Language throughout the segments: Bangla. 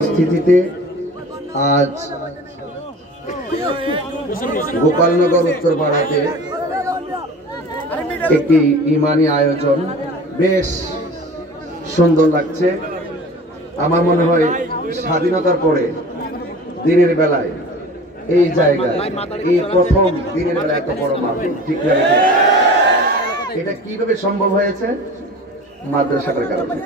স্থিতিতে আজ গোপালনগর উত্তরপাড়াতে একটি ইমানি আয়োজন বেশ সুন্দর লাগছে। আমার মনে হয় স্বাধীনতার পরে দিনের বেলায় এই জায়গায় এই প্রথম দিনের বেলায় এত বড় মাহফিল, ঠিক না? এটা কিভাবে সম্ভব হয়েছে? মাদ্রাসাটার কারণে।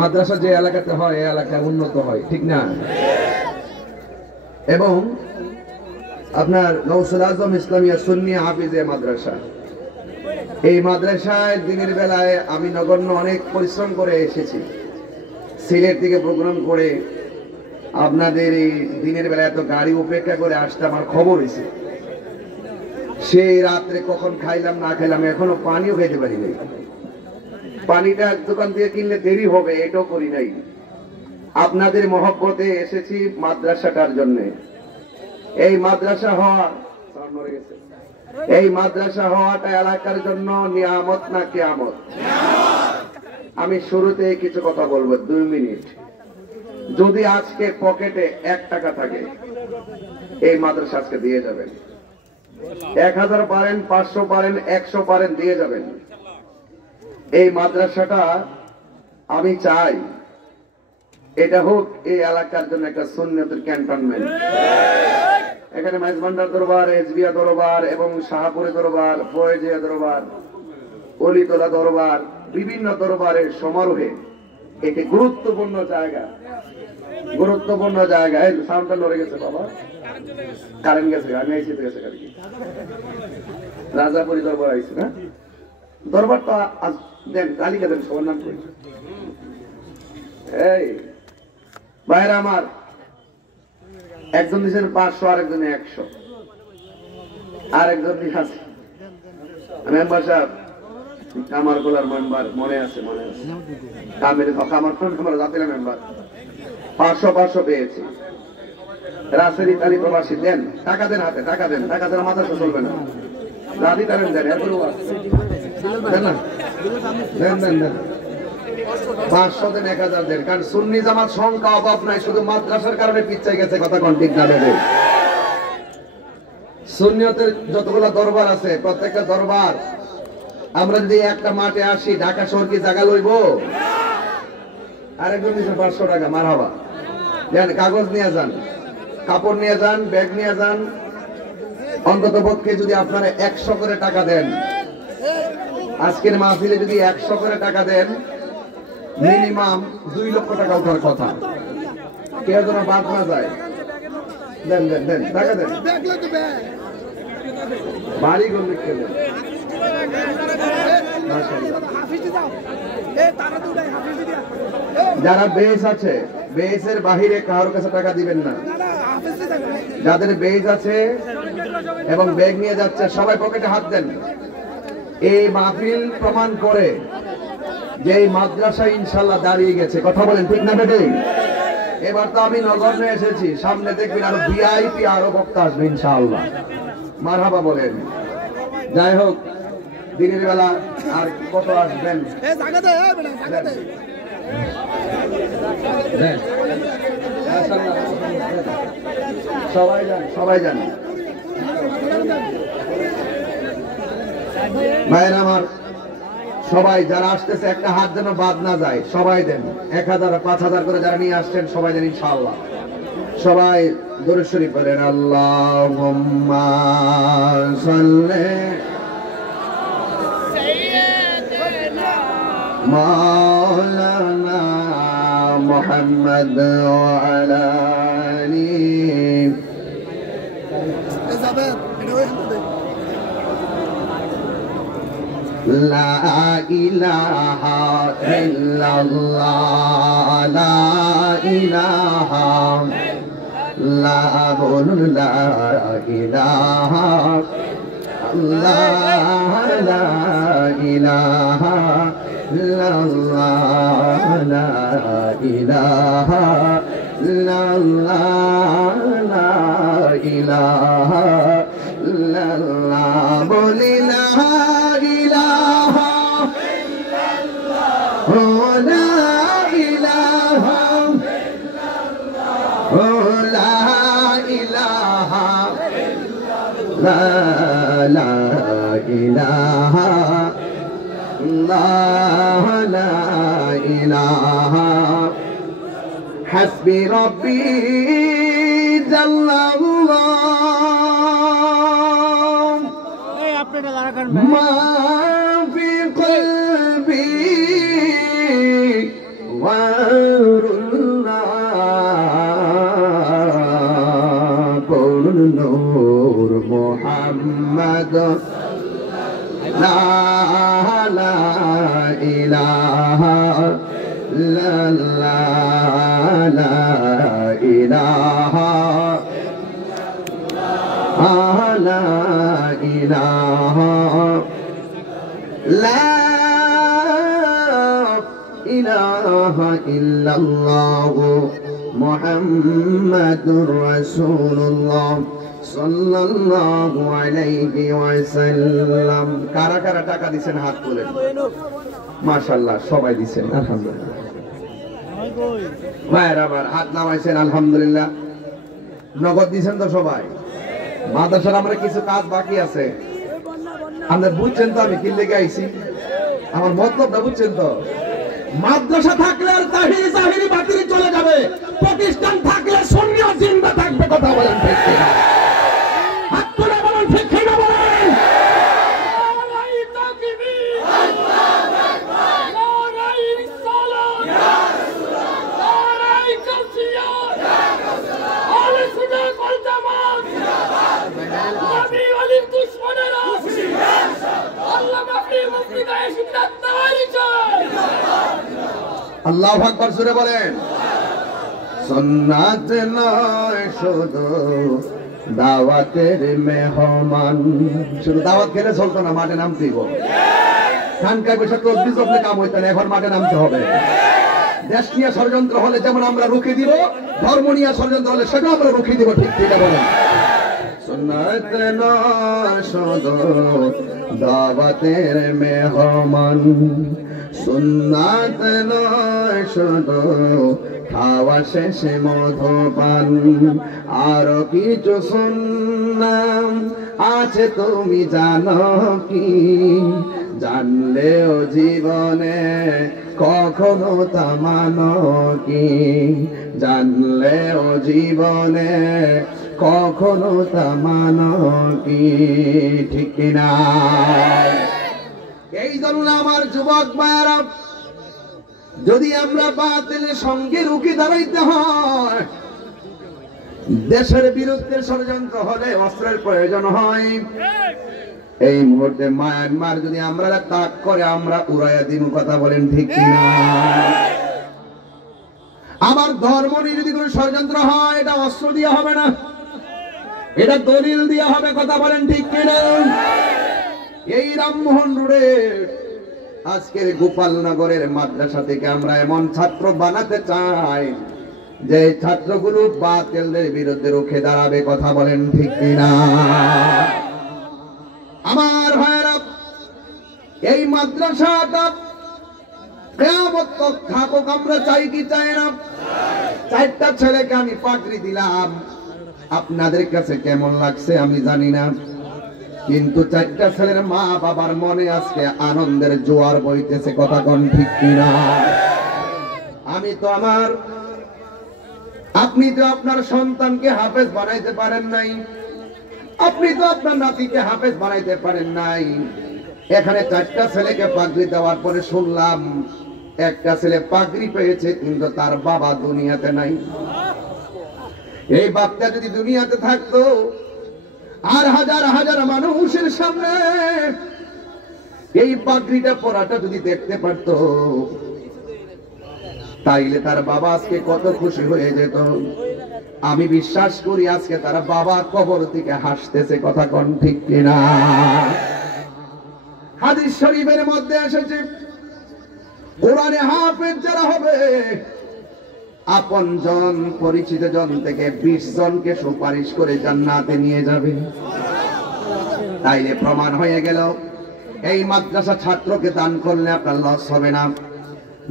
মাদ্রাসা যে এলাকাতে হয় এই এলাকা উন্নত হয়, ঠিক না? এবং আপনার গৌসুল আজম ইসলামিয়া সুন্নি হাফিজে মাদ্রাসা, এই মাদ্রাসায় দিনের বেলায় আমি নগণ্য অনেক পরিশ্রম করে এসেছি। সিলেট থেকে প্রোগ্রাম করে আপনাদের এই দিনের বেলায় এত গাড়ি উপেক্ষা করে আসতে আমার খবর হয়েছে। সেই রাত্রে কখন খাইলাম না খাইলাম, এখনো পানিও খেতে পারি নাই। পানিটা দোকান থেকে কিনলে দেরি হবে, এটাও করি নাই। আপনাদের মহব্বতে এসেছি মাদ্রাসাটার জন্য। এই মাদ্রাসা হওয়াটা এলাকার জন্য নিয়ামত না কিয়ামত? আমি শুরুতে কিছু কথা বলবো, 2 মিনিট। যদি আজকে পকেটে 1 টাকা থাকে, এই মাদ্রাসা আজকে দিয়ে যাবেন। 1000 পারেন, 500 পারেন, 100 পারেন, দিয়ে যাবেন। এই মাদ্রাসাটা আমি চাই এটা হোক এই এলাকার জন্য একটা সুন্নতের ক্যান্টনমেন্ট। এখানে মাইজভান্ডার দরবার, এজবিয়া দরবার এবং শাহপুরে দরবার, ফয়েজিয়া দরবার, অলিতলা দরবার, বিভিন্ন দরবারের সমারোহে একটি গুরুত্বপূর্ণ জায়গা। এই সাউন্ডটা লড়ে গেছে বাবা, কারেন্ট গেছে, আমি আইসি গেছে আর কি। রাজাপুরি দরবার আইসি না, দরবারটা দেন, তালিকা দেন, সবার নাম করে। এই ভাইরা আমার, একজন দিচ্ছেন 500, আরেকজনে 100, আরেকজন দিচ্ছে মেম্বার সাহেব, কামার গোলার মেম্বার, মনে আছে কামের জাতিরা মেম্বার, 500 পেয়েছি। রাসেল ইতালি প্রবাসী, দেন, টাকা দেন, হাতে টাকা দেন, টাকা দেন, মাদ্রাসা চলবে না। দাদি তারেন দেন, এরপরেও দেন 500 দেন, 1000 দেন। কারণ সুন্নি জামাত সংখ্যা অভাব নাই, শুধু মাদ্রাসার কারণে পিছাই গেছে। কথা কোন ঠিক না? দেবে সুন্নিয়তের যতগুলো দরবার আছে, প্রত্যেকটা দরবার আমরা যদি একটা মাঠে আসি, ঢাকা শহর কি জায়গা লইব? আরেকজন দিচ্ছে 500 টাকা, মারহাবা। দেন, কাগজ নিয়ে যান, কাপড় নিয়ে যান, ব্যাগ নিয়ে যান। অন্তত পক্ষে যদি আপনারা 100 করে টাকা দেন, আজকের মাহফিলে যদি 100 করে টাকা দেন, মিনিমাম 2 লক্ষ টাকা উঠার কথা। কেউ যেন বাদ না যায়। দেন টাকা দেন, বাড়ি ঘর লিখতে দেন। যারা বেজ আছে, বেজের বাহিরে কারোর কাছে টাকা দিবেন না। যাদের বেজ আছে এবং ব্যাগ নিয়ে যাচ্ছে, সবাই পকেটে হাত দেন। এই মাহফিল প্রমাণ করে যে এই মাদ্রাসা ইনশাল্লাহ দাঁড়িয়ে গেছে। কথা বলেন, ঠিক না বেটে? এবার তো আমি নগণ্যে এসেছি, সামনে দেখবেন আরো ভিআইপি, আরো বক্তা আসবে ইনশাআল্লাহ। মারহাবা বলেন। যাই হোক, দিনের বেলা আর কত আসবেন? সবাই যান। ভাইয়ের আমার, সবাই যারা আসতেছে একটা হাত যেন বাদ না যায়, সবাই দেন। 1000, 5000 করে যারা নিয়ে আসছেন সবাই দেন ইনশাআল্লাহ। সবাই দরুদ শরীফ পড়েন। আল্লাহুম্মা সাল্লি মাওলানা মুহাম্মদ ওয়া আলা আলিহি। লা ইলাহা ইল্লাল্লাহ, লা ইলাহা, লা ইলাহা আল্লাহ, লা ইলাহা ইল্লাল্লাহ, লা ইলাহা ইল্লাল্লাহ, লা ইলাহা ইল্লাল্লাহ। বলি লা ইলাহা ইল্লাল্লাহ, লা ইলাহা লা লা ইলাহা ইল্লাল্লাহ লা ইলাহা হাসবি রাব্বি জাল্লাল্লাহ মা ফি কলবি নূর মুহাম্মদ লা লা ইলাহা ইল্লাল্লাহ লা ইলাহা লা ইলাহা লা ইলাহা ইল্লাল্লাহ মুহাম্মাদুর রাসূলুল্লাহ সাল্লাল্লাহু আলাইহি ওয়াসাল্লাম। কারা কারা টাকা দিবেন হাত তুলেন। মাশাআল্লাহ সবাই দিবেন আলহামদুলিল্লাহ। ভাইরা আমার হাত নামাইছেন আলহামদুলিল্লাহ। নগদ দিবেন তো সবাই। মাদ্রাসার আমরা কিছু কাজ বাকি আছে। আপনারা বুঝছেন তো আমি কি লেগে আইছি? আমার মতলবটা বুঝছেন তো? মাদ্রাসা থাকলে আর তাহিরি জাহিরি বাতিল চলে যাবে, প্রতিষ্ঠান থাকলে সুন্নাহ জিন্দা থাকবে। কথা বলেন ঠিক কিনা? হাত তুলে বলেন ঠিক কিনা বলেন। নারায়ে তাকবীর, আল্লাহু আকবার, নারায়ে রিসালাত, ইয়া রাসূলুল্লাহ, নারায়ে তাসবিহ, ইয়া রাসূলুল্লাহ, আহলে সুন্নাহ ওয়াল জামাত জিন্দাবাদ, নবী ওয়ালির দুশমনেরা মুশরিক, আল্লাহ মাফি মুফতি দায়িশিদাত তাওয়ারি চাই। আল্লাহু আকবার জোরে বলেন। সুন্নাত নয় শুধু দাওয়াতের মেহমান। শুধু দাওয়াত খেলে চলতো না, মাঠে নামতেই হবে। খানকায় বসে তসবিহ জপলে কাম হইতো না, এখন মাঠে নামতে হবে। দেশ নিয়ে ষড়যন্ত্র হলে যেমন আমরা রুখে দিব, ধর্ম নিয়ে ষড়যন্ত্র হলে সেটাও আমরা রুখে দিব। ঠিক ঠিক বলেন। সুন্নাত নয় শুধু দাওয়াতের মেহমান, সুন্নাত নয় শুধু খাওয়া শেষে মধুপান, আরো কিছু সুন্নাত আছে তুমি জানো কি? জানলেও জীবনে কখনো তা মানো কি? জানলেও জীবনে কখনো তা মানো কি? ঠিক কিনা? এই জন্য আমার যুবক ভাইরা, যদি আমরা বাতিলের সঙ্গে রুখে দাঁড়াইতে হয়, দেশের বিরুদ্ধে ষড়যন্ত্র হলে অস্ত্রের প্রয়োজন হয়। এই মুহূর্তে মায়ানমার যদি আমরা তাক করে আমরা উড়াইয়া দিন। কথা বলেন ঠিক কিনা? আমার ধর্ম নিয়ে যদি কোনো ষড়যন্ত্র হয়, এটা অস্ত্র দিয়ে হবে না, এটা দলিল দিয়ে হবে। কথা বলেন ঠিক কিনা? এই রামমোহন রোডে আজকের গোপালনগরের মাদ্রাসা থেকে আমরা এমন ছাত্র বানাতে চাই যে ছাত্রগুলো বাতিলদের বিরুদ্ধে রুখে দাঁড়াবে। কথা বলেন ঠিক কিনা? আমার ভাইরা, এই মাদ্রাসাটা কিয়ামত তক থাকুক আমরা চাই কি চাই না? চারটা ছেলেকে আমি পাগড়ি দিলাম, আপনাদের কাছে কেমন লাগছে আমি জানি না, কিন্তু চারটা ছেলের মা বাবার মনে আজকে আনন্দের জোয়ার বইতেছে। কথা কোন ঠিক কিনা? আমি তো আমার, আপনি তো আপনার সন্তানকে হাফেজ বানাইতে পারেন নাই, আপনি তো আপনার নাতিকে হাফেজ বানাইতে পারেন নাই। এখানে চারটা ছেলেকে পাগড়ি দেওয়ার পরে শুনলাম একটা ছেলে পাগড়ি পেয়েছে কিন্তু তার বাবা দুনিয়াতে নাই। এই বাপটা যদি দুনিয়াতে থাকতো আর হাজার হাজার মানুষের সামনে এই পাগড়িটা পরাটা যদি দেখতে পারত, তাইলে তার বাবা আজকে কত খুশি হয়ে যেত। আমি বিশ্বাস করি আজকে তার বাবা কবর থেকে হাসতেছে। কথা কোন ঠিক কিনা? হাদিস শরীফের মধ্যে এসেছে, কোরআনে হাফেজ যারা হবে আপন জন পরিচিত জন থেকে 20 জনকে সুপারিশ করে জান্নাতে নিয়ে যাবে। তাইলে প্রমাণ হয়ে গেল এই মাদ্রাসা ছাত্রকে দান করলে আপনার লস হবে না,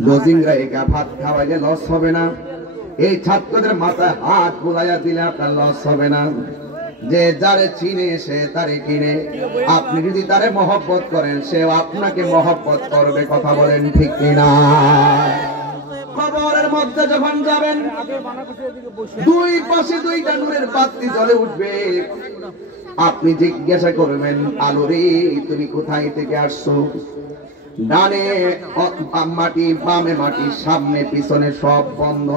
লজিংরা একা ভাত খাওয়াইলে লস হবে না, এই ছাত্রদের মাথায় হাত বুলাইয়া দিলে আপনার লস হবে না। যে যারে চিনে সে তারে কিনে। আপনি যদি তারে মহব্বত করেন সেও আপনাকে মহব্বত করবে। কথা বলেন ঠিক কিনা? কবরের মধ্যে যখন যাবেন দুই পাশে দুইটা নূরের বাতি জ্বলে উঠবে। আপনি জিজ্ঞাসা করবেন, আলো রে তুমি কোথায় থেকে আসছো? ডানে মাটি, বামে মাটি, সামনে পিছনে সব বন্ধ।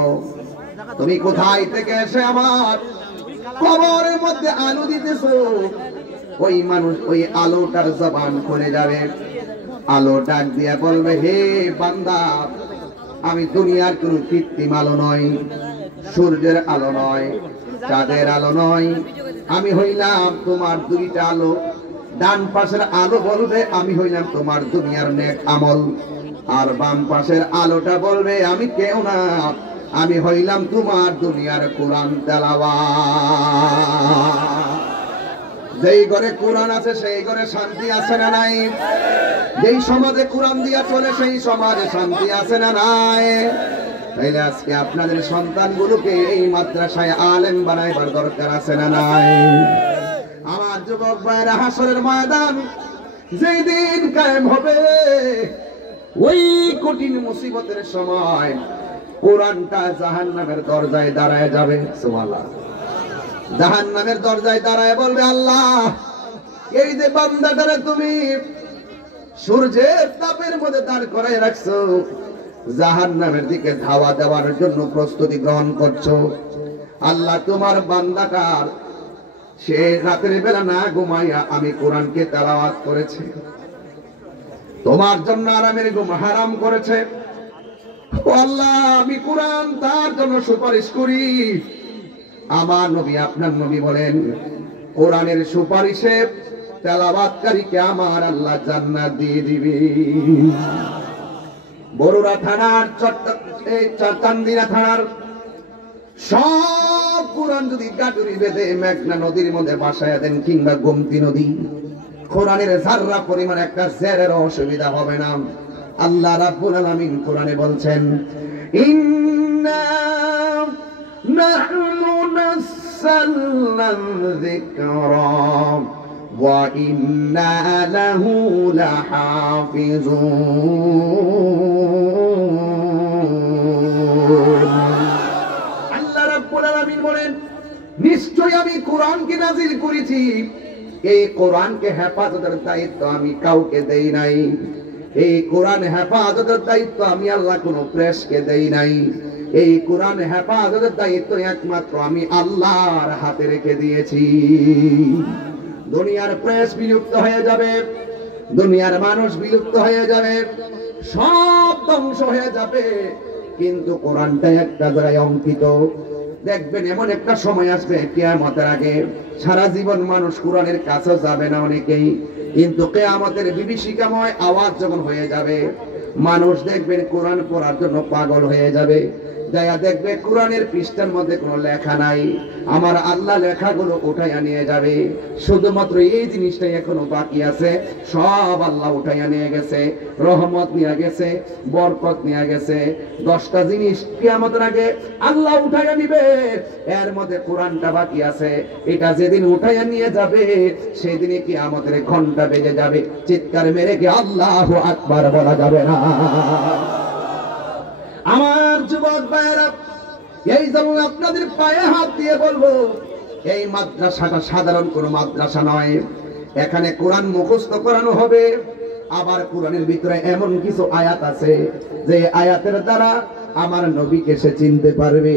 তুমি কোথায় থেকে এসে আমার কবরের মধ্যে আলো দিতেছো? ওই মানুষ ওই আলোটার জবান খুলে যাবে। আলো ডাক দিয়া বলবে, হে বান্দা, আমি দুনিয়ার কোন কৃত্রিম আলো নয়, সূর্যের আলো নয়, চাঁদের আলো নয়, আমি হইলাম তোমার দুইটা আলো। ডান পাশের আলো বলবে আমি হইলাম তোমার দুনিয়ার নেক আমল, আর বাম পাশের আলোটা বলবে আমি কেউ না, আমি হইলাম তোমার দুনিয়ার কোরআন তেলাওয়াত। যেই ঘরে কোরআন আছে সেই ঘরে শান্তি আছে না নাই? যেই সমাজে কোরআন দিয়া চলে সেই সমাজে শান্তি আছে না নাই? তাইলে আজকে আপনাদের সন্তানগুলোকে এই মাদ্রাসায় আলেম বানাইবার দরকার আছে না নাই? আমার যুবক ভাইরা, হাসরের ময়দান যেই দিন কায়েম হবে, ওই কঠিন মুসিবতের সময় কোরআনটা জাহান্নামের দরজায় দাঁড়ায় যাবে। সুবহানাল্লাহ। জাহান্নামের দরজায় দাঁড়ায় বলবে, আল্লাহ, এই যে বান্দাটারে তুমি সূর্যের তাপের মধ্যে দাঁড় করায় রাখছো, জাহান্নামের দিকে ধাওয়া দেওয়ার জন্য প্রস্তুতি গ্রহণ করছো, আল্লাহ তোমার বান্দাটার সে রাতের বেলা না ঘুমাইয়া আমি কোরআনকে তেলাওয়াত করেছে, তোমার জন্য আরামের ঘুম হারাম করেছে। ও আল্লাহ, আমি কোরআন তার জন্য সুপারিশ করি। আমার নবী, আপনার নবী বলেন, কোরআনের সুপারিশে তেলাওয়াতকারীকে আমার আল্লাহ জান্নাত দিয়ে দিবে। বরুড়া থানার চান্দিনা থানার সব কোরআন যদি গাটুরি বেঁধে মেঘনা নদীর মধ্যে ভাসায় দেন, কিংবা গোমতী নদী, কোরআনের যাররা পরিমাণ একটা জেরের অসুবিধা হবে না। আল্লাহ রাব্বুল আলামিন কোরআনে বলছেন, ইন্না নাহনু নাযালনা যিকরা ওয়া ইন্না লাহু লাহাফিজুন। আল্লাহ রাব্বুল আলামিন বলেন, নিশ্চয় আমি কোরআনকে নাযিল করেছি, এই কোরআনকে হেফাজতের দায়িত্ব আমি কাউকে দেই নাই। এই কোরআন হেফাজতের দায়িত্ব আমি আল্লাহ কোন প্রেসকে দেই নাই। এই কোরআন হেফাজতের দায়িত্ব একমাত্র আমি আল্লাহর হাতে রেখে দিয়েছি। দুনিয়ার প্রেস বিলুপ্ত হয়ে যাবে, দুনিয়ার মানুষ বিলুপ্ত হয়ে যাবে, সব ধ্বংস হয়ে যাবে, কিন্তু কোরআনটা একটা জায়গায় অঙ্কিত। দেখবেন এমন একটা সময় আসবে কিয়ামতের আগে সারা জীবন মানুষ কোরআনের কাছে যাবে না অনেকেই, কিন্তু কিয়ামতের বিভীষিকাময় আওয়াজ যখন হয়ে যাবে, মানুষ দেখবেন কোরআন পড়ার জন্য পাগল হয়ে যাবে। যাইয়া দেখবে কোরআনের পৃষ্ঠার মধ্যে কোনো লেখা নাই, আমার আল্লাহ লেখাগুলো উঠাইয়া নিয়ে যাবে। শুধুমাত্র এই জিনিসটাই এখনো বাকি আছে, সব আল্লাহ উঠাইয়া নিয়ে গেছে। রহমত নিয়ে গেছে, বরকত নিয়ে গেছে, 10টা জিনিস কিয়ামতের আগে আল্লাহ উঠাইয়া নিবে, এর মধ্যে কোরআনটা বাকি আছে। এটা যেদিন উঠাইয়া নিয়ে যাবে সেদিনই কিয়ামতের ঘন্টা বেজে যাবে, চিৎকার মেরে কি আল্লাহু আকবার বলা যাবে না? আমার যুবক ভাইয়েরা, এই জন্য আপনাদের পায়ে হাত দিয়ে বলবো, এই মাদ্রাসাটা সাধারণ কোনো মাদ্রাসা নয়। এখানে কোরআন মুখস্থ করানো হবে, আবার কোরআনের ভিতরে এমন কিছু আয়াত আছে যে আয়াতের দ্বারা আমার নবীকে সে চিনতে পারবে,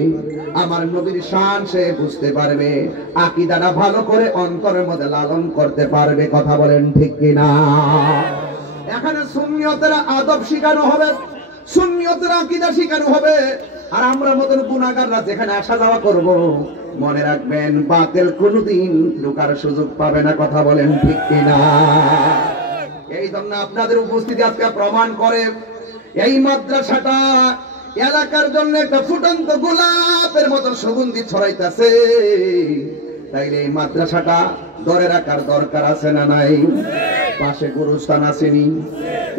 আমার নবীর শান সে বুঝতে পারবে, আকীদাটা ভালো করে অন্তরের মধ্যে লালন করতে পারবে। কথা বলেন ঠিক কিনা? এখানে সুন্নিয়তের আদব শিখানো হবে, সুন্নিয়তের আকীদা শিখানো হবে, আর আমরা মতন গুনাহগাররা যেখানে আসা যাওয়া করব, মনে রাখবেন বাতিল কোনদিন ঢোকার সুযোগ পাবে না। কথা বলেন ঠিক কিনা? এই জন্য আপনাদের উপস্থিতি আজকে প্রমাণ করে এই মাদ্রাসাটা এলাকার জন্য একটা ফুটন্ত গোলাপের মতো সুগন্ধি ছড়াইতেছে। তাইলে এই মাদ্রাসাটা ধরে রাখার দরকার আছে না নাই? পাশে গুরুস্থান আসেনি?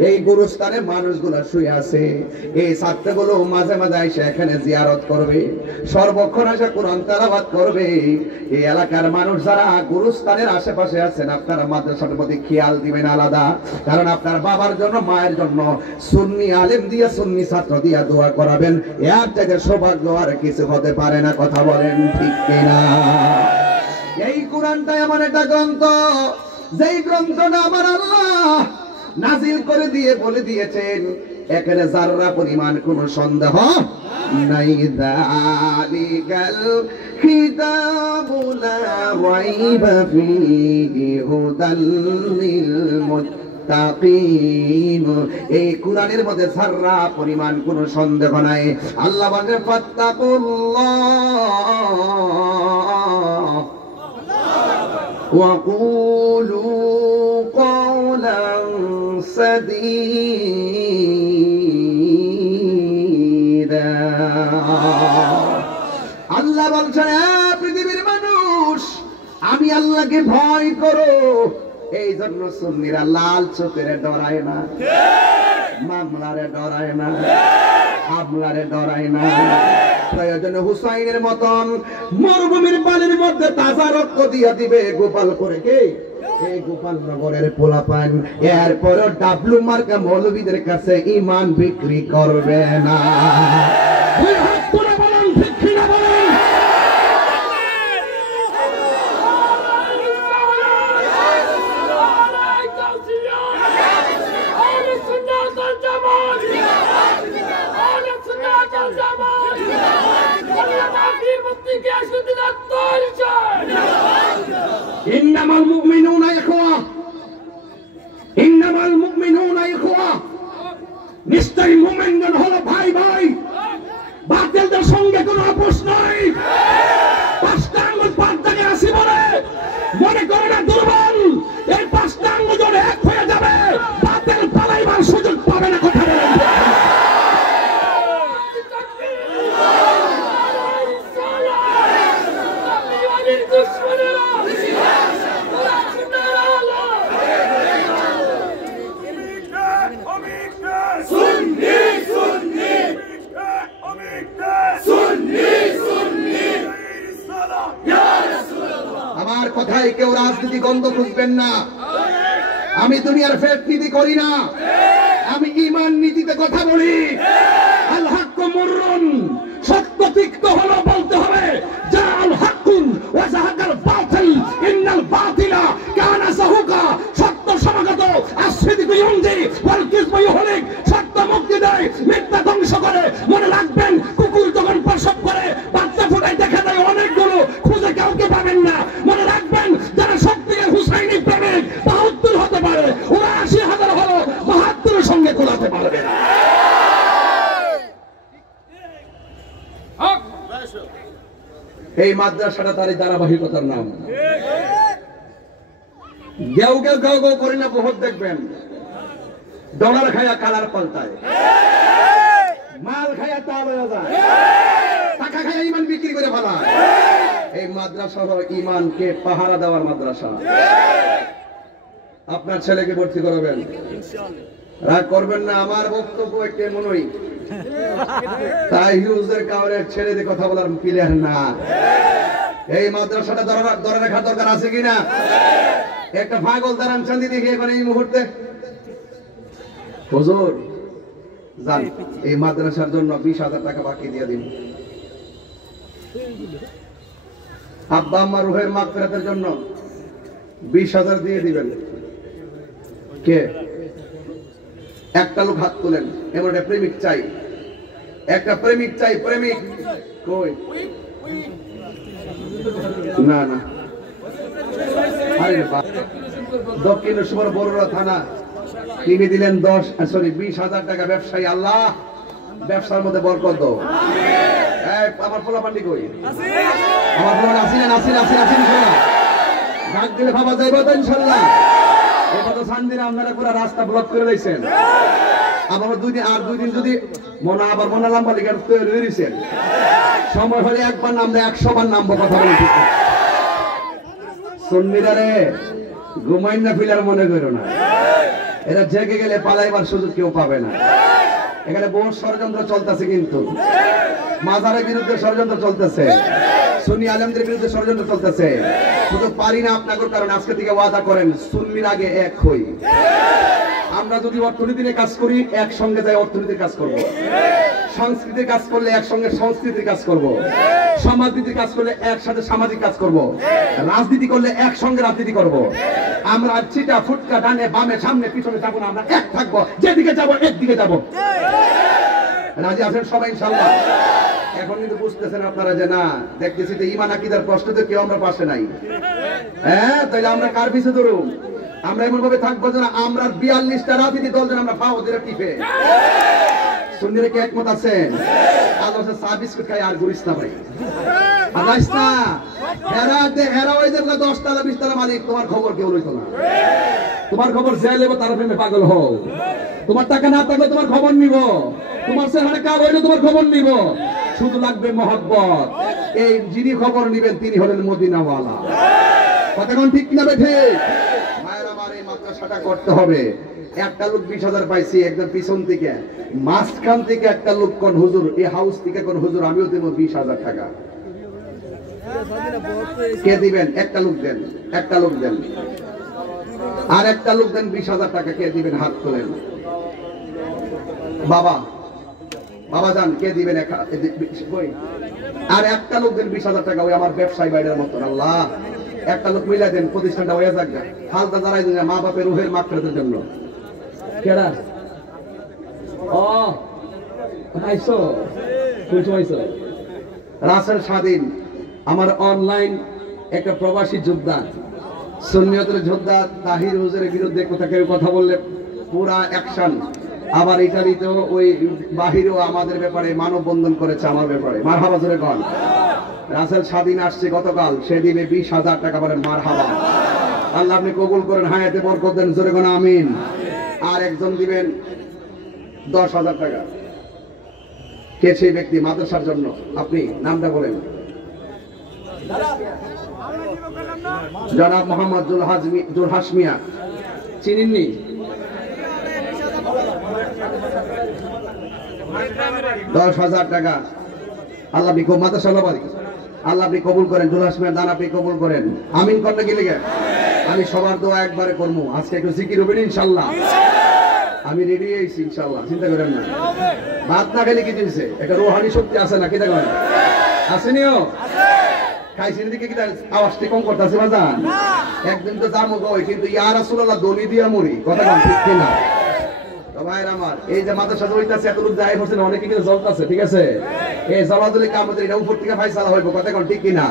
এই গুরুস্থানে মানুষগুলো শুয়ে আছে, এই ছাত্রগুলো মাঝে মাঝে এসে এখানে জিয়ারত করবে, সর্বক্ষণ এসে কোরআন তেলাওয়াত করবে। এই এলাকার মানুষ যারা গুরুস্থানের আশেপাশে আছেন, আপনারা মাদ্রাসার প্রতি খেয়াল দিবেন আলাদা, কারণ আপনার বাবার জন্য মায়ের জন্য সুন্নি আলেম দিয়ে সুন্নি ছাত্র দিয়ে দোয়া করাবেন। এর থেকে সৌভাগ্য আর কিছু হতে পারে না। কথা বলেন ঠিক কিনা? এই কোরআনটা এমন একটা গ্রন্থ, যেই গ্রন্থটা আমার আল্লাহ নাজিল করে দিয়ে বলে দিয়েছেন, এখানে যাররা পরিমাণ কোনো সন্দেহ নাই। যালিকাল কিতাবু লা রাইবা ফীহি হুদাল লিল মুত্তাকিন। এই কোরআনের মধ্যে যাররা পরিমাণ কোনো সন্দেহ নাই। আল্লাহ বলেন ফাত্তাকুল্লাহ وقولوا قولا سديدا। আল্লাহ বলছেন, পৃথিবীর মানুষ, আমি আল্লাহকে ভয় করো। এই জন্য সুন্নিরা লাল চোখের ডরায় না, মামলারে ডরায় না, হামলারে ডরায় না। প্রয়োজনে হুসাইনের মতন মরুভূমির পানির মধ্যে তাজা রক্ত দিয়া দিবে গোপাল করে কে? এই গোপাল নগরের পোলাপান। এরপরও ডাবলু মার্কা মৌলবীদের কাছে ঈমান বিক্রি করবে না। ইন্নামাল মুমিনুনা ইখওয়া, ইন্নামাল মুমিনুনা ইখওয়া। নিশ্চয়ই মুমিনগণ হলো ভাই ভাই, বাতিলদের সঙ্গে কোনো আপোষ নাই। পাঁচটা আঙ্গুল পাঁচ জায়গায় আসি বলে মনে করে না দুর্বল। এই পাঁচটা আঙ্গুল ধরে এক হয়ে যাবে, বাতিল পালাইবার সুযোগ পাবে না। কথা বলেন। আমার কথায় কেউ রাজনীতি গন্ধ খুঁজবেন না। আমি দুনিয়ার ফেক নীতি করি না, আমি ঈমান নীতিতে কথা বলি। আল হাক্কু মুররুন, সত্য তিক্ত হলো বলতে হবে। জাআল হাক্কুন ওয়া যাহাকাল বাতিল ইন্নাল বাতিলা কানা যাহুকা। সত্য সমাগত, আসফিদিকু ইউনজি ওয়াল কিযবু ইউহলিক। সত্য মুক্তি দেয়, মিথ্যা ধ্বংস করে। মনে রাখবেন, কুকুর যখন প্রসব করে বাচ্চা ফোটায় দেখা যায় অনেকগুলো, খুঁজে কাউকে পাবেন না। মনে রাখবেন, যারা সত্যিকার হুসাইনি প্রেমিক ৭২ হতে পারে, ওরা ৮০,০০০ হলো ৭২-এর সঙ্গে কোলাতে পারবে না। এই মাদ্রাসাটা তারই ধারাবাহিকতার নাম। কেউ কেউ কেউ কেউ করি না, বহুত দেখবেন ডলার খায়া কালার পাল্টায়, মাল খায়া তাল হয়ে যায়, টাকা খায়া ঈমান বিক্রি করে ফেলায়। এই মাদ্রাসা হলো ঈমানকে পাহারা দেওয়ার মাদ্রাসা। আপনার ছেলেকে ভর্তি করবেন, রাগ করবেন না। আমার বক্তব্য একটু মনই, তাই হিউজের কাউরে ছেড়ে দিয়ে কথা বলার প্লেয়ার না। এই মাদ্রাসাটা ধরে রাখার দরকার আছে কিনা? একটা পাগল দাঁড়ান চান্দি দেখি এখন এই মুহূর্তে। হুজুর যান, এই মাদ্রাসার জন্য 20,000 টাকা বাকি দিয়ে দিন। আব্বা আম্মা রুহের মাগফিরাতের জন্য 20,000 দিয়ে দিবেন। কে? একটা লোক হাত তোলেন। এমন একটা প্রেমিক চাই, একটা প্রেমিক চাই। প্রেমিক কই? না না, আরে দক্ষিণ বড়ুয়া থানা তিনি দিলেন 20,000 টাকা। ব্যবসায়ী, আল্লাহ ব্যবসার মধ্যে বরকত দাও। আমার পোলা পান্ডি কই? আমার পোলা আসিলেন আসিলেন আসিলেন আসিলেন ডাক দিলে ভাবা যাইব তো ইনশাল্লাহ। এবার তো সানদিন আপনারা পুরো রাস্তা ব্লক করে দিয়েছেন। আবার 2 দিন আর 2 দিন যদি মনে আবার মনে লম্বা লিগার তৈরি হয়েছেন, সময় হলে একবার নামলে 100 বার নামবো। কথা বলে ঠিক সুন্নিরা রে ঘুমাইন না ফিলার মনে করো না, এরা জেগে গেলে পালাইবার সুযোগ কেউ পাবে না। এখানে বহু ষড়যন্ত্র চলতেছে, কিন্তু মাজারের বিরুদ্ধে ষড়যন্ত্র চলতেছে, সুন্নি আলেমদের বিরুদ্ধে ষড়যন্ত্র চলতেছে। শুধু পারি না আপনাদের কারণে আজকে থেকে ওয়াদা করেন সুন্নির আগে এক হই। আমরা যদি অর্থনীতি নিয়ে কাজ করি একসঙ্গে যাই অর্থনীতির কাজ করব, সংস্কৃতির কাজ করলে একসঙ্গে সংস্কৃতির কাজ করব, সমাজনীতির কাজ করলে একসাথে সামাজিক কাজ করব, রাজনীতি করলে একসঙ্গে রাজনীতি করব। আমরা চিটা ফুটকা ডানে বামে সামনে পিছনে যাবো না, আমরা এক থাকবো, যেদিকে যাবো একদিকে যাবো। রাজি আছেন সবাই ইনশাআল্লাহ? এখন কিন্তু বুঝতেছেন আপনারা যে না, দেখতেছি তো ঈমান আকীদার প্রশ্নতে কেউ আমরা পাশে নাই। হ্যাঁ, তাইলে আমরা কার পিছে ধরুন? আমরা এমন ভাবে থাকবো যে না আমরা 42টা রাজনীতি দল যেন আমরা পাবো যেটা টিপে। সুন্নিরা কি একমত আছেন? আজ হচ্ছে চা বিস্কুট খাই আর ঘুরিস না ভাই, আগাইস না। হেরা ওই যে 10 তলা 20 তলা মালিক, তোমার খবর কেউ লইতো না। তোমার খবর যে লেবো তার প্রেমে পাগল হও। তোমার টাকা না থাকলে তোমার খবর নিব, তোমার চেহারা কার হইলে তোমার খবর নিব। শুধু লাগবে মহব্বত। এই যিনি খবর নিবেন তিনি হলেন মদিনাওয়ালা। কথা কোন ঠিক কিনা বেঠে? মায়ের আমার এই মাদ্রাসাটা করতে হবে। একটা লোক 20,000 পাইছি একদম পিছন থেকে, মাঝখান থেকে একটা লোক কোন হুজুর, এই হাউস থেকে কোন হুজুর আমিও দেব 20,000 টাকা। কে দিবেন? একটা লোক দেন, একটা লোক দেন, আর একটা লোক দেন 20,000 টাকা। কে দিবেন? হাত তোলেন। বাবা, বাবা যান, কে দিবেন? আর একটা লোক দেন 20,000 টাকা, ওই আমার ব্যবসায়ী বাইরের মতন। আল্লাহ, একটা লোক মিলা দেন, প্রতিষ্ঠানটা হয়ে যাক। হালতা দাঁড়াই দিন মা বাপের রুহের মাগফিরাতের জন্য। কেডা? ও আইসো, কোন সময় আইসো? রাসেল স্বাধীন, আমার অনলাইন একটা প্রবাসী যোদ্ধা, সুন্নিয়তের যোদ্ধা। তাহির হুজুরের বিরুদ্ধে কোথা কেউ কথা বললে পুরা অ্যাকশন। আবার ইতালিতেও ওই বাহিরেও আমাদের ব্যাপারে মানববন্ধন করেছে, আমার ব্যাপারে। মারহাবা জোরে কন। রাসেল স্বাধীন আসছে গতকাল, সে দিবে 20,000 টাকা। বলেন মারহাবা। আল্লাহ আপনি কবুল করেন, হায়াতে বরকত দেন, জোরে কোন আমিন। আর একজন দিবেন 10,000 টাকা। কে সেই ব্যক্তি? মাদ্রাসার জন্য। আপনি নামটা বলেন। জনাব মোহাম্মদ জুলহাস মিয়া, চিনেননি? 10,000 টাকা। আল্লাহ আপনি মাদ্রাসা লবারি, আল্লাহ আপনি কবুল করেন। জুলহাস মিয়ার দান আপনি কবুল করেন। আমিন করতে গেলে আমি সবার দোয়া একবারে করবো। আজকে একটু জিকির হবেন ইনশাল্লাহ। আমি রেডি হয়েছি ইনশাল্লাহ, চিন্তা করেন না। ভাত না খেলে কি দিয়েছে? একটা রোহানি শক্তি আছে না? কিনা করেন? আসেনিও খাইছেন দিকে কি আওয়াজটি কম করতেছে বাজান? একদিন তো জামো গই, কিন্তু ইয়া রাসূলুল্লাহ দলি দিয়া মরি। কথা বল ঠিক কিনা? ভাইর আমার, এই যে মাদ্রাসা হইতাছে এত লোক যাই করছেন, অনেকে কিন্তু জ্বলতাছে, ঠিক আছে? এই জ্বালাদুলি কামদের এটা উপর থেকে ফায়সালা হইব। কথা কোন ঠিক কিনা?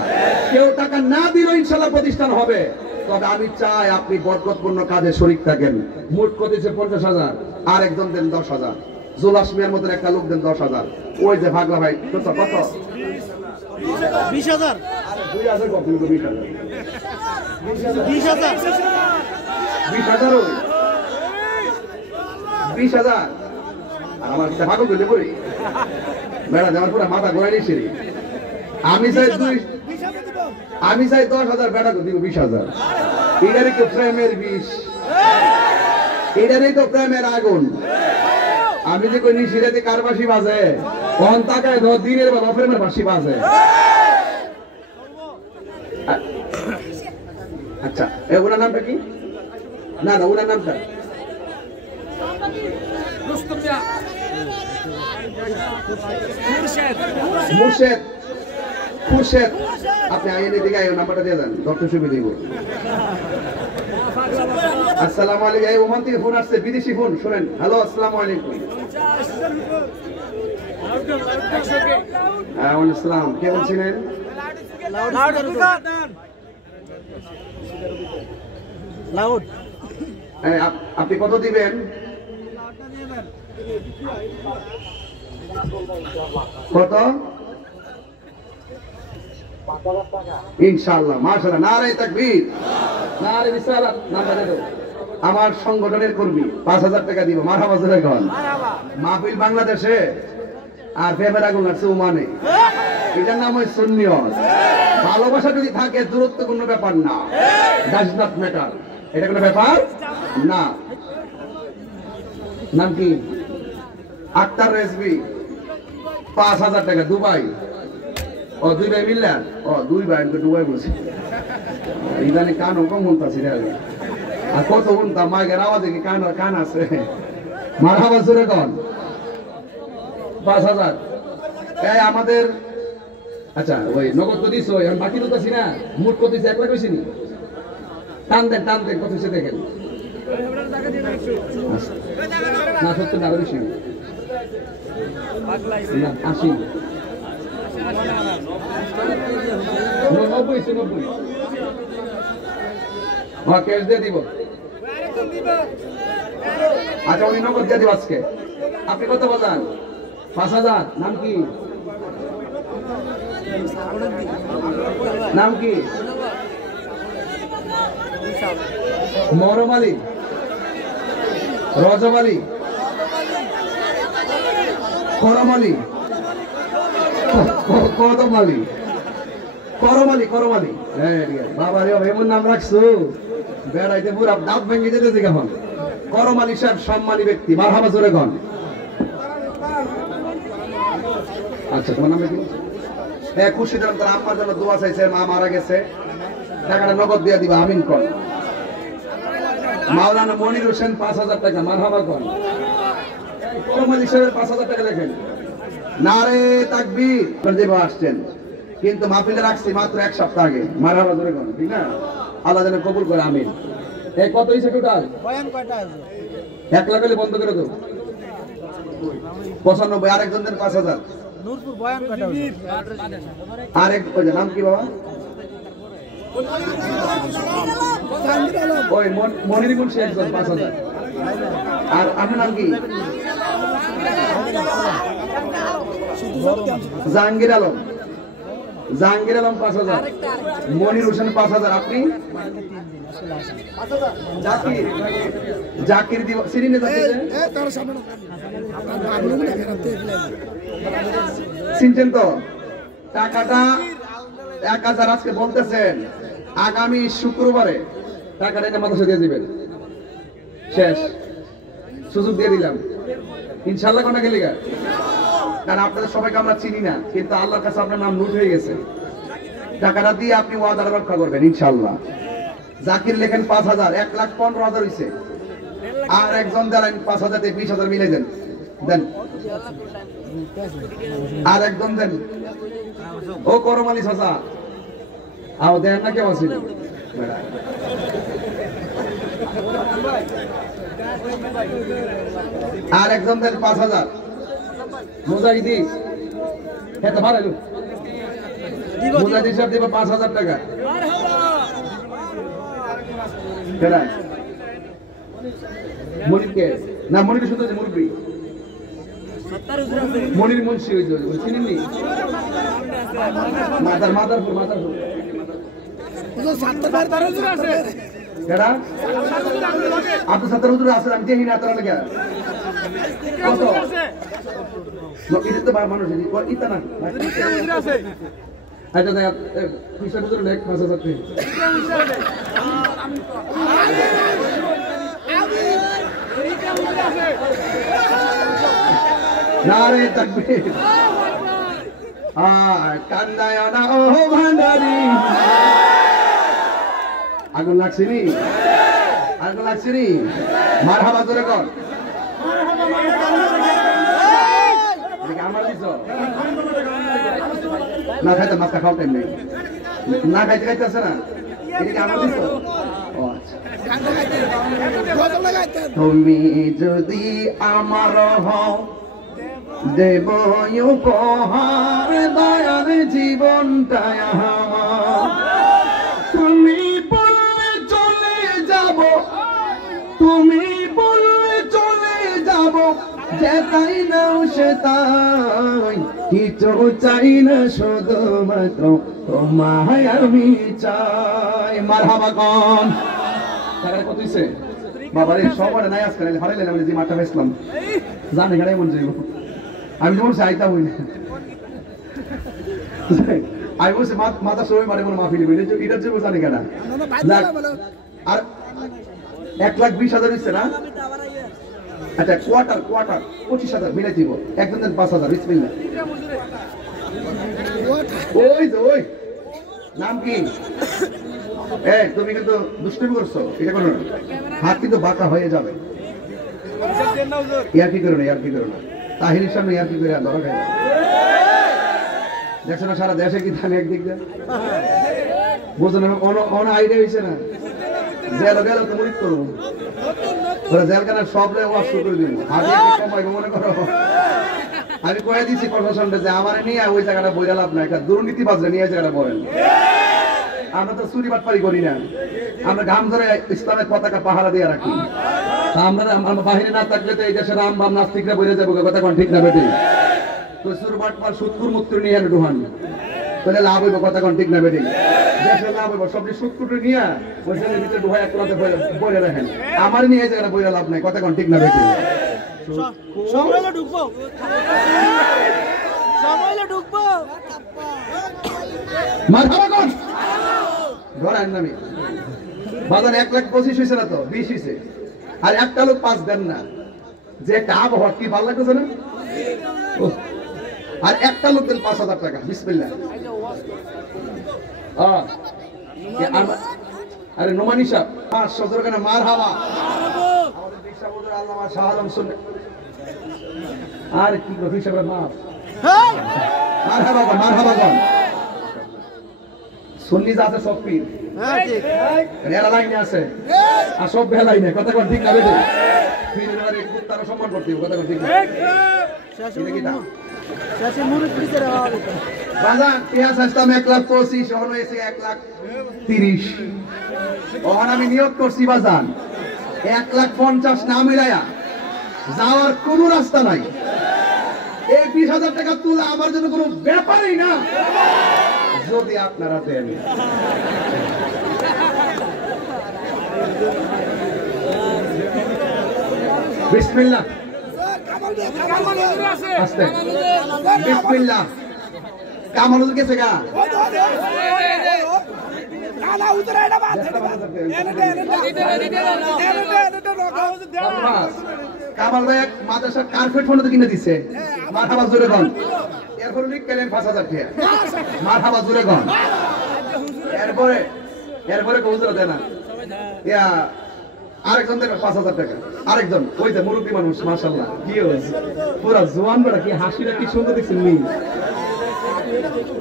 কেউ টাকা না দিলেও ইনশাআল্লাহ প্রতিষ্ঠান হবে। তবে আমি চাই আপনি বরকতপূর্ণ কাজে শরীক থাকেন। মোট করেছে 50,000, আর একজন দেন 10,000। জুলহাস মিয়ার মতন একটা লোক দেন 10,000। ওই যে ভাগলা ভাই কত? 20,000। আরে 2,000 কত? 20,000। 20,000। 20,000। আর আমার ভাগল দিতে পারি বেড়া যাওয়ার পরে মাথা ঘোরাই নিয়েছি। আমি চাই 10,000 বেড়া দিব 20,000। এটারই তো প্রেমের বিষ, এটারই তো প্রেমের আগুন। আমি যে কই নিশিরাতে কার বাঁশি বাজে, কোন তাকায় দিনের বেলা প্রেমের বাঁশি বাজে। আচ্ছা, ওনার নামটা কি? না না, ওনার নামটা মুর্শেদ। খুরশেদ, আপনি আইনের দিকে আয়, নাম্বারটা দিয়ে দেন, ডক্টর সুবিধা দিব। আসসালামু আলাইকুম। এই ওমান থেকে ফোন আসছে, বিদেশি ফোন। শুনেন। হ্যালো, আসসালামু আলাইকুম। হ্যাঁ, আসসালাম। কে বলছিলেন? আপনি কত দিবেন? কত? ইনশাআল্লাহ, মাশাআল্লাহ, নারে তাকবীর, নারে রিসালাত। নাম্বার দেন। আমার সংগঠনের কর্মী 5,000 টাকা দিব। মারহাবা জোরে কোন। মাহফিল বাংলাদেশে আর ফেভার আগুন লাগছে ওমানে। এটার নাম হয় সুন্নিয়ত। ভালোবাসা যদি থাকে দূরত্ব কোনো ব্যাপার না, ডাজ নট ম্যাটার, এটা কোনো ব্যাপার না। নাম কি? আক্তার রেজভি, 5,000 টাকা, দুবাই। ও 2 ভাই মিললেন? ও 2 ভাই দুবাই বলছি, ইদানি কান কম শুনতাছি রে। আর কত শুনতাম মাইকের আওয়াজে কি কান আছে? মারহাবা জোরে কোন? 5,000 এই আমাদের। আচ্ছা ওই নগদ তো দিছো, এখন বাকি তো আছি না, মুট কত দিছে? 1 লাখ হইছে নি? টান দেন কত হইছে দেখেন। না 70 না, আরো বেশি না, 80 90 ক্যাশ দিয়ে দিব। আচ্ছা উনি নগদ দিয়ে দিব আজকে। আপনি কত বাজান? 5,000। নাম কি? নাম কি? মরম আলী, রজব আলী, করম আলী, কদম আলী, করম আলী। বাবা রে এমন নাম রাখছো, বেড়াইতে পুরো দাঁত ভেঙে যেতে কেমন। করম আলী সাহেব সম্মানী ব্যক্তি, মারহাবা জোরে কোন? আচ্ছা তোমার নাম কি? হ্যাঁ খুশি দিলাম, তার আম্মার জন্য দোয়া চাইছে, মা মারা গেছে, টাকাটা নগদ দিয়ে দিবা, আমিন কর। মাওলানা মনির হোসেন 5,000 টাকা, মারহাবা কোন? করম আলী সাহেবের 5,000 টাকা লেখেন। নারে তাকবীর দেব আসছেন, কিন্তু মাহফিলে রাখছি মাত্র 1 সপ্তাহ আগে, মারহাবা জোরে কোন? ঠিক না? আল্লাহ যেন কবুল করে, আমিন। এই কত হইছে টোটাল? বয়ান কয়টা আছে? 1 লাখ হলে বন্ধ করে দাও। 95। আরেকজন দেন 5,000। নূরপুর বয়ান কয়টা আছে? আরেক ওই নাম কি বাবা? ওই মনির গুণ শেখ 5,000। আর আপনার নাম কি? জাহাঙ্গীর আলম। 5,000। মনির হোসেন 5,000। আপনি? জাকির দিব সিরিনে চিনছেন তো? টাকাটা 1,000 আজকে বলতেছেন, আগামী শুক্রবারে টাকাটা এনে মাদ্রাসা দিয়ে দিবেন। শেষ, সুযোগ দিয়ে দিলাম ইনশাল্লাহ। কোনটা গেলি গা? কারণ আপনাদের সবাইকে আমরা চিনি না, কিন্তু আল্লাহর কাছে আপনার নাম নোট হয়ে গেছে। টাকাটা দিয়ে আপনি ওয়াদাটা রক্ষা করবেন ইনশাল্লাহ। জাকির লেখেন 5,000, 1,15,000 হইছে। আর একজন দেন 5,000 থেকে 20,000 মিলে দেন। আর একজন দেন, ও করম আলী চাচা, আও দেন না কেউ আছে? আর একজন দেন 5,000। মুজাহিদি খেতে পারে, মুজাহিদি সাহেব দিব 5,000 টাকা। মনিরকে না, মনির শুধু মুরব্বী, মনির মুন্সি চিনেননি? মাদারপুর আপনি 70 হুজুর আছেন, আমি দেখি না আপনার লেগে কত তো মানুষ ইতা না। আচ্ছা দেখ পিছনে হুজুর লেখ 5,000 টাকা। নারে তাকবীর। কান্দায় না ও ভান্ডারি, আগুন লাগছে নি? আগুন লাগছে নি? মারহাবা জোরে কর। আমার দিছ না খাইতে, মাছটা খাওয়া টাইম নেই, না খাইতে খাইতে আছে না, এটা আমার দিছ। তুমি যদি আমার হও দেব উপহার, দয়ার জীবনটায় আমার। তুমি বললে চলে যাব, তুমি বললে চলে যাব, যেতাই নাও সেতাই, কিছু চাই না শুধুমাত্র তোমায় আমি চাই। মারহাবা কোন? টাকা কত হইছে বাবারে? সবার নাই আজকে হারাইলেন, আমি যে মাথা বেসলাম জানি গাড়াই মন যাইব, আমি যেমন চাইতা হই না। আমি বলছি মাথা সবাই মানে কোনো মাহফিল এটার জন্য জানি কেনা আর 1,20,000 হচ্ছে না আচ্ছা কোয়ার্টার 25,000 মিলাই দিব একজন দেন 5,000 বিসমিল্লাহ ওই নাম কি তুমি কিন্তু দুষ্টুমি করছো এটা করো না হাত কিন্তু বাঁকা হয়ে যাবে ইয়ার কি করো না তাহিরের সামনে ইয়ার কি করে ধরা খাই দেখছো না সারা দেশে কি ধান একদিক দেয় বোঝো না আইডিয়া হয়েছে না জেল তো মনে করবো জেলখানার সব ওয়াশ করে দিব হাতে কমাইবো মনে করো আমি কয়ে দিচ্ছি প্রশাসনটা যে আমার নিয়ে ওই জায়গাটা বইরা লাভ না একটা দুর্নীতিবাজরা নিয়ে জায়গাটা বলেন আমরা তো চুরি বাটপারি করি না আমরা ঘাম ধরে ইসলামের পতাকা পাহারা দিয়ে রাখি আমরা বাহিনী না থাকলে তো এই দেশের রাম বাম নাস্তিকরা বলে যাবো কথা কোন ঠিক না বেটে তো চুর বাটপার সুৎকুর মুক্ত নিয়ে আনে ডুহান তাহলে লাভ হইব কথা কোন ঠিক না বেটে দেশের লাভ হইব সবজি সুৎকুর নিয়ে ওই ছেলের ভিতরে ডুহাই এক রাতে বইরে রাখেন আমার নিয়ে এই জায়গাটা বইরা লাভ নাই কথা কোন ঠিক না বেটে ঢুকবো ধরেন নামি বাজার 1,25,000 হয়েছে না তো 20 হয়েছে আর একটা লোক 5 দেন না যে একটা আবহাওয়া কি ভালো লাগতেছে না আর একটা লোক দেন 5,000 টাকা বিসমিল্লাহ আরে নোমানি সাহেব 500 টাকা না মার হাওয়া আমাদের দিশা বুজুর্গ আল্লামা শাহ আলম শুনে আর কি কফি সাহেব মার হাওয়া গন সুন্নি আছে সব পীর এরা লাইনে আছে আর সব বেলাইনে কথা কোন ঠিক না বেটে পীরের বাড়ি কুত্তারও সম্মান করতে হবে কথা কোন ঠিক না শেষে মুরুদ পিছের আওয়াজ বাজার পেঁয়াজ আসতাম 1,25,000 এখন হয়েছে 1,30,000 ওখান আমি নিয়োগ করছি বাজান 1,50,000 না মিলাইয়া যাওয়ার কোনো রাস্তা নাই এই 20,000 টাকা তোলা আমার জন্য কোনো ব্যাপারই না যদি আপনারা দেন বিসমিল্লাহ আস্তে বিসমিল্লাহ কামালুল গেছে গা কামাল ভাই মাদ্রাসার কার্পেট ফোন তো কিনে দিচ্ছে মারহাবা জোরে গন এরপর লিখলেন 5,000 টাকা মারহাবা জোরে গন এরপরে কবুতর দেয় না ইয়া আরেকজন দেন 5,000 টাকা আরেকজন ওই যে মুরব্বী মানুষ মাশাআল্লাহ কি হয়েছে পুরা জওয়ান বড় কি হাসিটা কি সুন্দর দেখছেন নি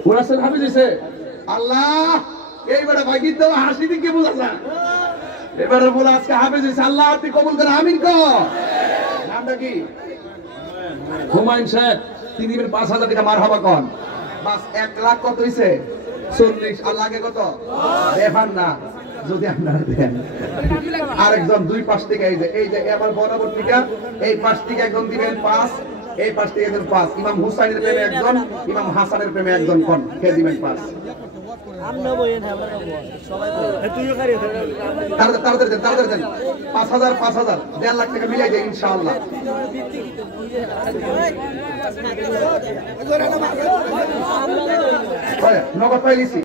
পুরা সেল হাফিজ হইছে আল্লাহ এইবারে ভাগিত দাও হাসি দিকে বুঝাছা এবারে বলে আজকে হাফিজ হইছে আল্লাহ আপনি কবুল করেন আমিন কো নামটা কি হুমায়ুন সাহেব তিনি দিবেন 5,000 টাকা মারহাবা কোন বাস 1 লাখ কত হইছে 40 আর লাগে কত দেখান না যদি আপনারা দেন আরেকজন দুই পাশ থেকে এই যে এবার বরাবর থেকে এই পাশ থেকে একজন দিবেন 5 এই পাশ থেকে একজন 5 ইমাম হুসাইনের প্রেমে একজন ইমাম হাসানের প্রেমে একজন কোন কে দিবেন 5 আমরা বইন আমরা সবাই তুইও খারি তাড়াতাড়ি দেন 5,000 1.5 লাখ টাকা মিলাই দেয় ইনশাআল্লাহ নগদ পাইলিছি